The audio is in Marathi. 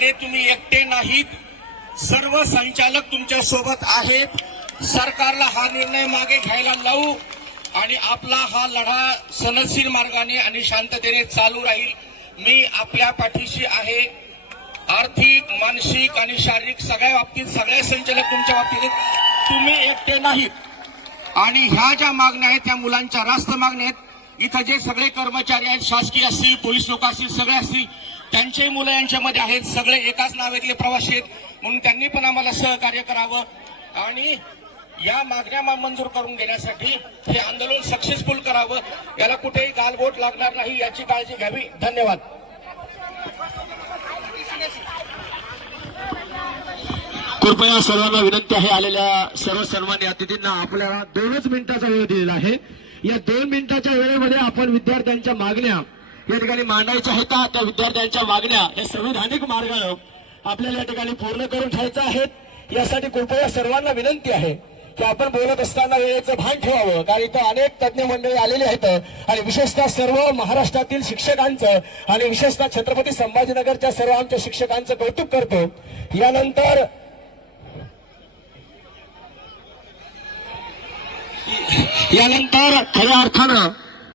लढ्यामध्ये तुम्ही एकटे नाहीत, सर्व संचालक तुमच्या सोबत आहेत. सरकारला हा निर्णय मागे घ्यायला लावू आणि आपला हा लढा सनदशीर मार्गाने आणि शांततेने चालू राहील. मी आपल्या पाठीशी आहे. आर्थिक, मानसिक आणि शारीरिक सगळ्या बाबतीत सगळे संचालक तुमच्या बाबतीत आहेत. तुम्ही एकटे नाहीत. आणि ह्या ज्या मागण्या आहेत त्या मुलांच्या रास्त मागण्या आहेत. इथं जे सगळे कर्मचारी आहेत, शासकीय असतील, पोलीस लोक असतील, सगळे असतील, त्यांचे मुलं यांच्यामध्ये आहेत. सगळे एकाच नावातले प्रवासी आहेत, म्हणून त्यांनी पण आम्हाला सहकार्य करावं आणि या मागण्या मंजूर करून घेण्यासाठी हे आंदोलन सक्सेसफुल करावं. याला कुठेही गालबोट लागणार नाही याची काळजी घ्यावी. धन्यवाद. कृपया सर्वांना विनंती आहे, आलेल्या सर्व सन्मान्य अतिथींना आपल्याला 2च मिनिटाचा वेळ दिलेला आहे. या 2 मिनिटाच्या वेळेमध्ये आपण विद्यार्थ्यांच्या मागण्या या ठिकाणी मांडायच्या आहेत. त्या विद्यार्थ्यांच्या मागण्या हे संवैधानिक मार्गाने आपल्याला या ठिकाणी पूर्ण करून ठेवायच्या आहेत. यासाठी कृपया सर्वांना विनंती आहे की आपण बोलत असताना वेळेचं भान ठेवावं, कारण इथं अनेक तज्ज्ञ मंडळी आलेली आहेत आणि विशेषतः सर्व महाराष्ट्रातील शिक्षकांचं आणि विशेषतः छत्रपती संभाजीनगरच्या सर्व आमच्या शिक्षकांचं कौतुक करतो. यानंतर खऱ्या अर्थानं